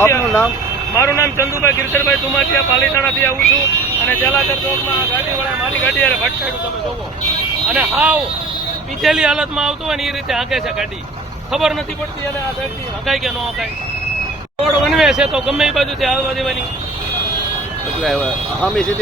આપનું નામ? મારું નામ ચંદુભાઈ ગિરધરભાઈ તુમાચિયા, પાલીતાણાથી આવું છું. અને જલાધર ચોકમાં આ ગાડીવાળા મારી ગાડી યારે ભટકાયું તમે જોવો. અને હાવ પીછેલી હાલતમાં આવતું હોય ને એ રીતે હાંકે છે ગાડી, ખબર નથી પડતી અને આ સાઈડથી હકાય કે ન હકાય. રોડ વનવે છે તો ગમે એ બાજુથી આવવા દેવાની. એટલે હવે હામી સીધી